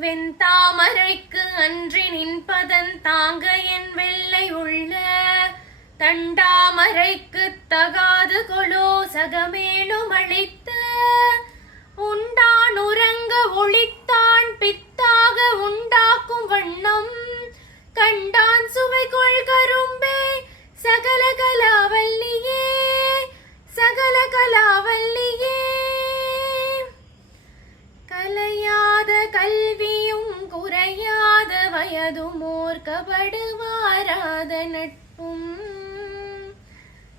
வெண்தாமரைக்கு அன்றி நின்பதன் தாங்க என் வெள்ளை உள்ள. தண்டாமரைக்கு தகாது கொலோ சகமேலும் அளித்த. உண்டான் உறங்க ஒளித்தான் பித்தாக உண்டாக்கும் வண்ணம். கண்டான் சுவை கொள் கரும்பே சகல கல்வியும் குறையாத வயதும் ஓர்க்கப்படுவாராத நட்பும்.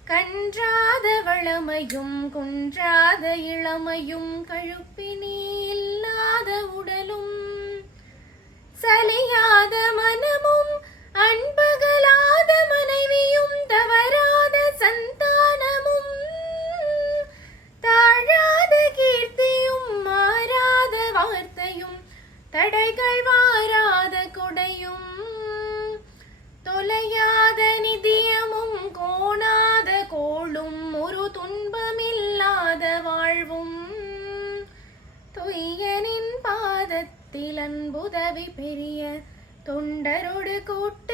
கன்றாத வளமையும் குன்றாத இளமையும் கழுப்பினி இல்லாத உடலும். சலியாத மனமும் அன்பகலாத மனைவியும் தவறாத சந்தானமும். தாழாத கீர்த்தியும் மாறாத வார்த்தை தடைகள் வாராத கொடையும் தொலையாத நிதியமும் கோணாத கோளும் ஒரு துன்பமில்லாத வாழ்வும். தொய்யனின் பாதத்தில் அன்புதவி பெரிய தொண்டரோடு கூட்ட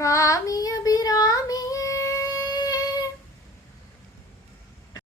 Mommy.